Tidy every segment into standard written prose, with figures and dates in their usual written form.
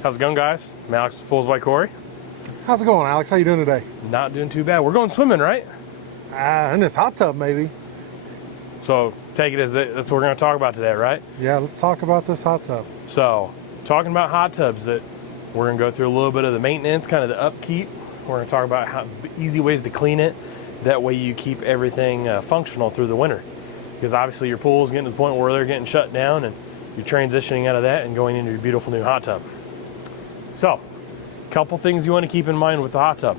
How's it going, guys? I'm Alex with Pools by Cory. How's it going, Alex? How you doing today? Not doing too bad. We're going swimming, right? In this hot tub, maybe. So take it as that's what we're going to talk about today, right? Yeah, let's talk about this hot tub. So talking about hot tubs, that we're going to go through a little bit of the maintenance, kind of the upkeep. We're going to talk about how easy ways to clean it. That way you keep everything functional through the winter. Because obviously your pool is getting to the point where they're getting shut down and you're transitioning out of that and going into your beautiful new hot tub. So, a couple things you want to keep in mind with the hot tub.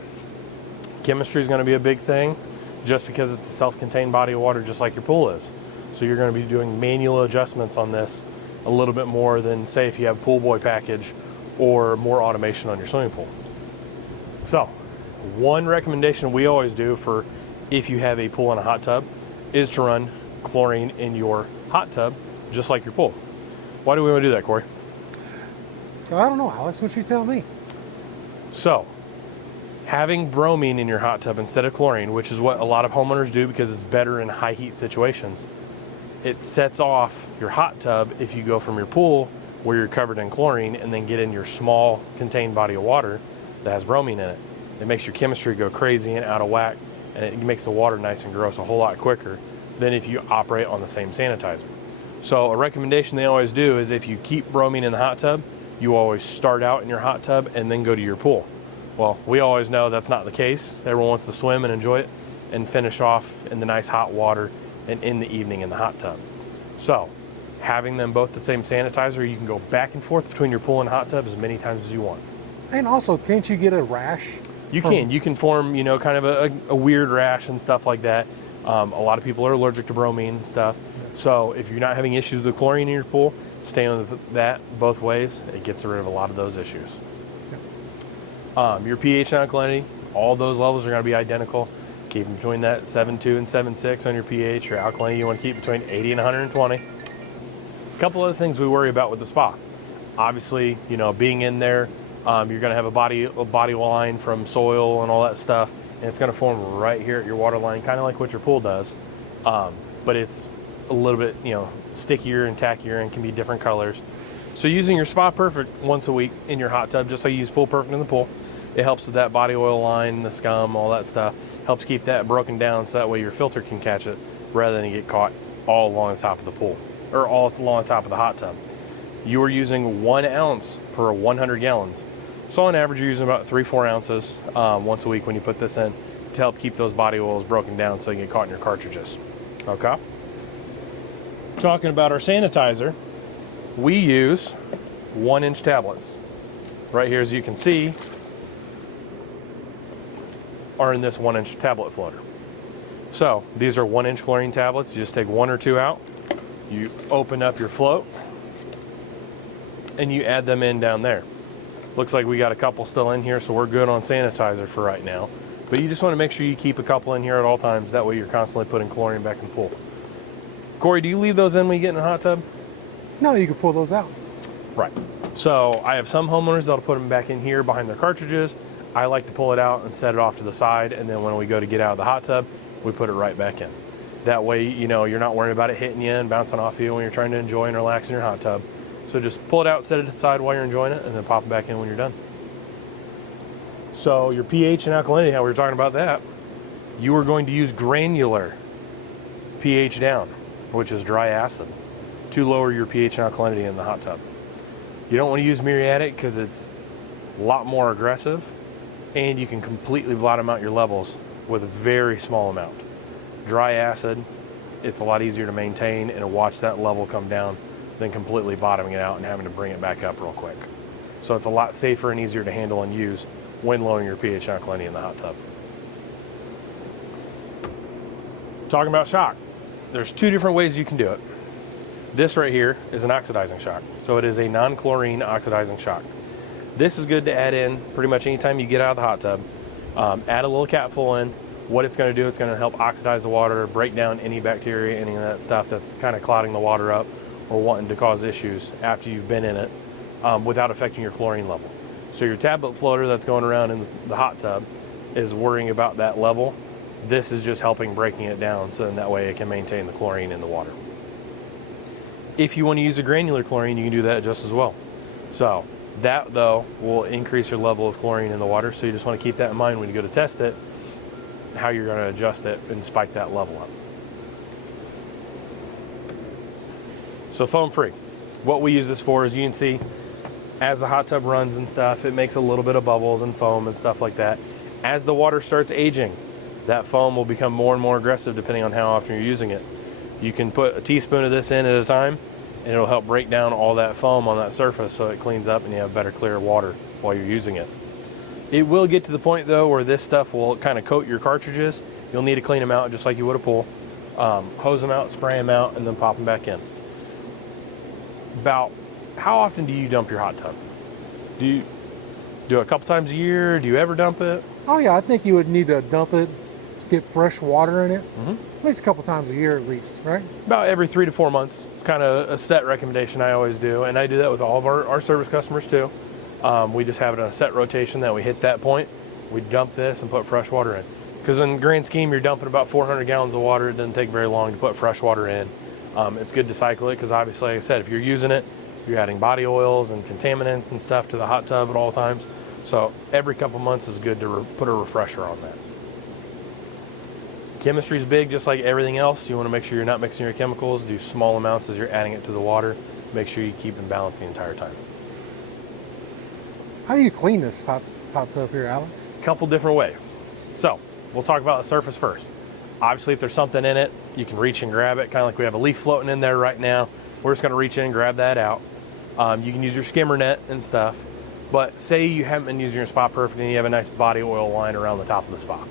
Chemistry is going to be a big thing just because it's a self-contained body of water just like your pool is. So you're going to be doing manual adjustments on this a little bit more than, say, if you have Pool Boy package or more automation on your swimming pool. So, one recommendation we always do for if you have a pool and a hot tub is to run chlorine in your hot tub just like your pool. Why do we want to do that, Cory? I don't know, Alex. What you tell me? So, having bromine in your hot tub instead of chlorine, which is what a lot of homeowners do because it's better in high heat situations, it sets off your hot tub if you go from your pool where you're covered in chlorine and then get in your small contained body of water that has bromine in it. It makes your chemistry go crazy and out of whack, and it makes the water nice and gross a whole lot quicker than if you operate on the same sanitizer. So a recommendation they always do is if you keep bromine in the hot tub, you always start out in your hot tub and then go to your pool. Well, we always know that's not the case. Everyone wants to swim and enjoy it and finish off in the nice hot water and in the evening in the hot tub. So having them both the same sanitizer, you can go back and forth between your pool and hot tub as many times as you want. And also, can't you get a rash? You can form, kind of a weird rash and stuff like that. A lot of people are allergic to bromine and stuff. So if you're not having issues with chlorine in your pool, stay on that both ways. It gets rid of a lot of those issues. Your pH and alkalinity, all those levels are going to be identical. Keep them between that 7.2 and 7.6 on your pH. Your alkalinity you want to keep between 80 and 120. A couple other things we worry about with the spa. Obviously, being in there, you're going to have a body line from soil and all that stuff, and it's going to form right here at your water line, kind of like what your pool does. But it's a little bit, stickier and tackier and can be different colors. So using your Spa Perfect once a week in your hot tub, just like you use Pool Perfect in the pool, it helps with that body oil line, the scum, all that stuff. Helps keep that broken down so that way your filter can catch it rather than it get caught all along the top of the pool or all along the top of the hot tub. You are using 1 ounce per 100 gallons. So on average, you're using about 3-4 ounces once a week when you put this in to help keep those body oils broken down so you get caught in your cartridges. Okay? Talking about our sanitizer, we use 1-inch tablets. Right here, as you can see, are in this 1-inch tablet floater. So these are 1-inch chlorine tablets. You just take 1 or 2 out, you open up your float, and you add them in down there. Looks like we got a couple still in here, so we're good on sanitizer for right now. But you just want to make sure you keep a couple in here at all times. That way you're constantly putting chlorine back in the pool. Cory, do you leave those in when you get in a hot tub? No, you can pull those out. Right. So I have some homeowners that'll put them back in here behind their cartridges. I like to pull it out and set it off to the side, and then when we go to get out of the hot tub, we put it right back in. That way, you're not worrying about it hitting you and bouncing off you when you're trying to enjoy and relax in your hot tub. So just pull it out, set it to the side while you're enjoying it, and then pop it back in when you're done. So your pH and alkalinity, how we were talking about that, you are going to use granular pH down, which is dry acid, to lower your pH and alkalinity in the hot tub. You don't want to use muriatic because it's a lot more aggressive, and you can completely bottom out your levels with a very small amount. Dry acid, it's a lot easier to maintain and to watch that level come down than completely bottoming it out and having to bring it back up real quick. So it's a lot safer and easier to handle and use when lowering your pH and alkalinity in the hot tub. Talking about shock, there's 2 different ways you can do it. This right here is an oxidizing shock. So it is a non-chlorine oxidizing shock. This is good to add in pretty much anytime you get out of the hot tub. Add a little capful in. What it's going to do, it's going to help oxidize the water, break down any bacteria, any of that stuff that's kind of clouding the water up or wanting to cause issues after you've been in it without affecting your chlorine level. So your tablet floater that's going around in the hot tub is worrying about that level. This is just helping breaking it down so in that way it can maintain the chlorine in the water. If you want to use a granular chlorine, you can do that just as well. So That, though, will increase your level of chlorine in the water, so you just want to keep that in mind when you go to test it, how you're going to adjust it and spike that level up. So foam free. What we use this for is, you can see, as the hot tub runs and stuff, it makes a little bit of bubbles and foam and stuff like that. As the water starts aging, that foam will become more and more aggressive depending on how often you're using it. You can put a teaspoon of this in at a time, and it'll help break down all that foam on that surface so it cleans up and you have better, clear water while you're using it. It will get to the point, though, where this stuff will kind of coat your cartridges. You'll need to clean them out just like you would a pool. Hose them out, spray them out, and then pop them back in. About how often do you dump your hot tub? Do you do it a couple times a year? Do you ever dump it? Oh yeah, I think you would need to dump it, get fresh water in it, Mm-hmm. at least a couple times a year at least, right? About every 3 to 4 months, kind of a set recommendation I always do, and I do that with all of our service customers too. We just have it on a set rotation that we hit that point, we dump this and put fresh water in. Because in the grand scheme, you're dumping about 400 gallons of water. It doesn't take very long to put fresh water in. It's good to cycle it because obviously, like I said, if you're using it, you're adding body oils and contaminants and stuff to the hot tub at all times. So every couple months is good to put a refresher on that. Chemistry is big, just like everything else. You want to make sure you're not mixing your chemicals. Do small amounts as you're adding it to the water. Make sure you keep them balanced the entire time. How do you clean this hot tub here, Alex? A couple different ways. So we'll talk about the surface first. Obviously, if there's something in it, you can reach and grab it, kind of like we have a leaf floating in there right now. We're just going to reach in and grab that out. You can use your skimmer net and stuff, but say you haven't been using your spa perfectly and you have a nice body oil line around the top of the spa.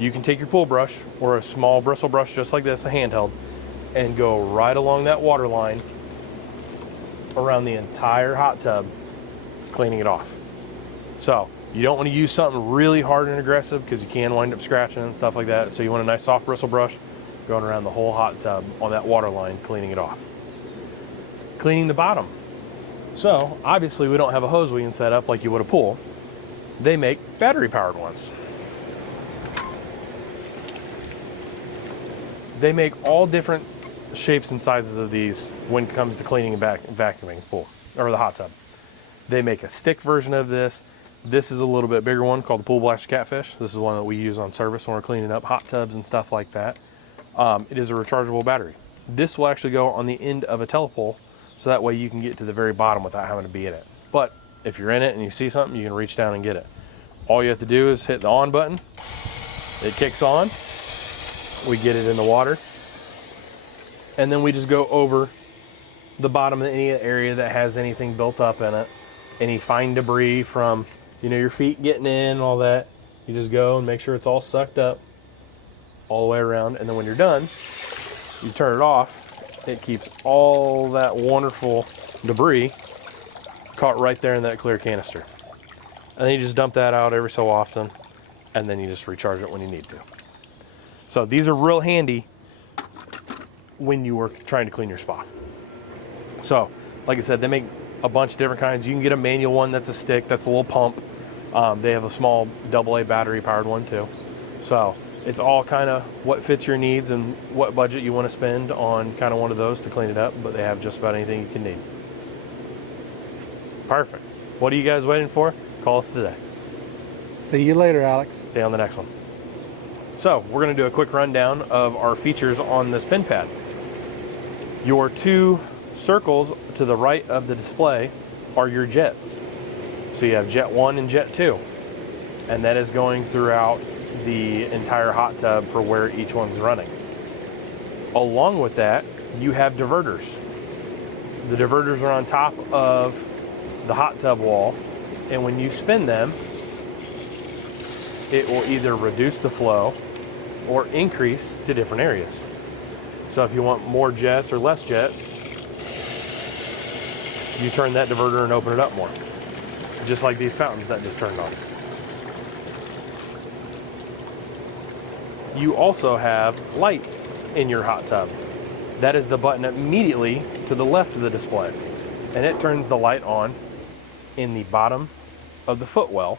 You can take your pool brush or a small bristle brush just like this, a handheld, and go right along that water line around the entire hot tub, cleaning it off. So you don't want to use something really hard and aggressive because you can wind up scratching and stuff like that. So you want a nice soft bristle brush going around the whole hot tub on that water line, cleaning it off. Cleaning the bottom. So obviously we don't have a hose we can set up like you would a pool. They make battery powered ones. They make all different shapes and sizes of these when it comes to cleaning and vacuuming the pool or the hot tub. They make a stick version of this. This is a little bit bigger one called the Pool Blaster Catfish. This is one that we use on service when we're cleaning up hot tubs and stuff like that. It is a rechargeable battery. This will actually go on the end of a telepole, so that way you can get to the very bottom without having to be in it. But if you're in it and you see something, you can reach down and get it. All you have to do is hit the on button. It kicks on. We get it in the water. And then we just go over the bottom of any area that has anything built up in it. Any fine debris from, your feet getting in, all that. You just go and make sure it's all sucked up all the way around. And then when you're done, you turn it off. It keeps all that wonderful debris caught right there in that clear canister. And then you just dump that out every so often, and then you just recharge it when you need to. So these are real handy when you are trying to clean your spa. So, like I said, they make a bunch of different kinds. You can get a manual one that's a stick, that's a little pump. They have a small AA battery powered one too. So it's all kind of what fits your needs and what budget you want to spend on kind of one of those to clean it up, but they have just about anything you can need. Perfect. What are you guys waiting for? Call us today. See you later, Alex. See you on the next one. So we're going to do a quick rundown of our features on this pin pad. Your two circles to the right of the display are your jets. So you have jet 1 and jet 2, and that is going throughout the entire hot tub for where each one's running. Along with that, you have diverters. The diverters are on top of the hot tub wall, and when you spin them, it will either reduce the flow or increase to different areas. So if you want more jets or less jets, you turn that diverter and open it up more. Just like these fountains that just turned on. You also have lights in your hot tub. That is the button immediately to the left of the display. And it turns the light on in the bottom of the footwell.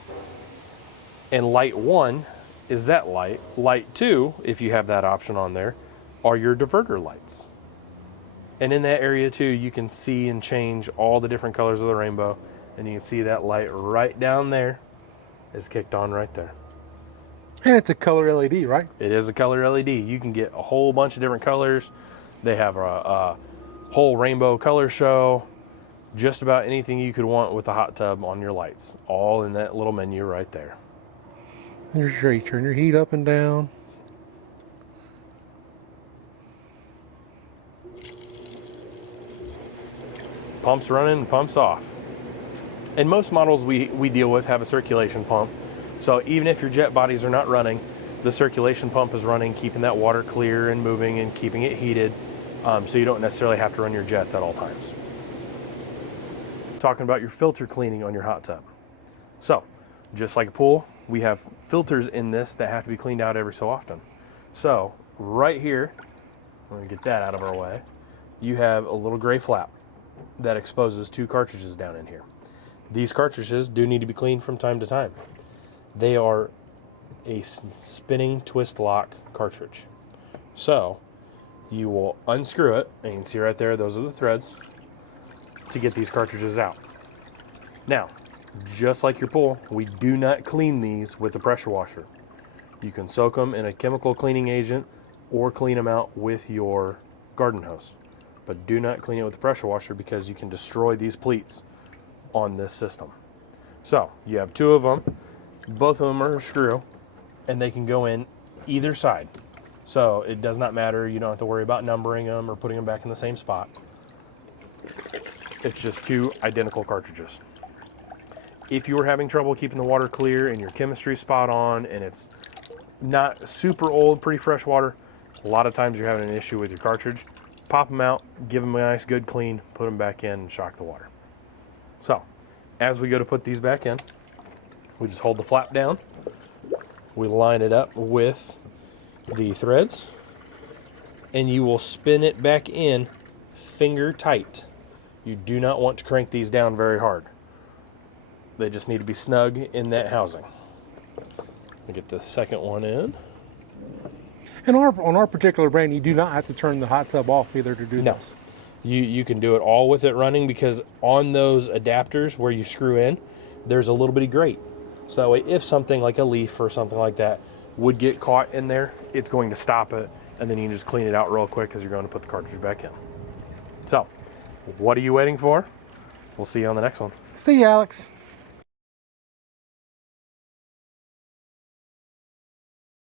And light 1 is that light. Light 2, if you have that option on there, are your diverter lights. And in that area too, you can see and change all the different colors of the rainbow And you can see that light right down there is kicked on right there. And it's a color LED, right? It is a color LED. You can get a whole bunch of different colors. They have a whole rainbow color show. Just about anything you could want with a hot tub on your lights. All in that little menu right there. There's your, you turn your heat up and down. Pumps running and pumps off. And most models we deal with have a circulation pump. So even if your jet bodies are not running, the circulation pump is running, keeping that water clear and moving and keeping it heated, so you don't necessarily have to run your jets at all times. Talking about your filter cleaning on your hot tub. So, just like a pool, we have filters in this that have to be cleaned out every so often. So, right here, let me get that out of our way, you have a little gray flap that exposes 2 cartridges down in here. These cartridges do need to be cleaned from time to time. They are a spinning twist lock cartridge. So you will unscrew it, and you can see right there, those are the threads to get these cartridges out. Now, just like your pool, we do not clean these with a pressure washer. You can soak them in a chemical cleaning agent or clean them out with your garden hose. But do not clean it with a pressure washer because you can destroy these pleats on this system. So you have 2 of them. Both of them are a screw, and they can go in either side. So it does not matter. You don't have to worry about numbering them or putting them back in the same spot. It's just 2 identical cartridges. If you are having trouble keeping the water clear and your chemistry spot on and it's not super old, pretty fresh water, a lot of times you're having an issue with your cartridge. Pop them out, give them a nice good clean, put them back in and shock the water. So as we go to put these back in, we just hold the flap down, we line it up with the threads, and you will spin it back in finger tight. You do not want to crank these down very hard. They just need to be snug in that housing. Let me get the second one in. And on our particular brand, you do not have to turn the hot tub off either to do this. You can do it all with it running, because on those adapters where you screw in, there's a little bitty grate. So that way, if something like a leaf or something like that would get caught in there, it's going to stop it, and then you can just clean it out real quick as you're going to put the cartridge back in. So, what are you waiting for? We'll see you on the next one. See you, Alex.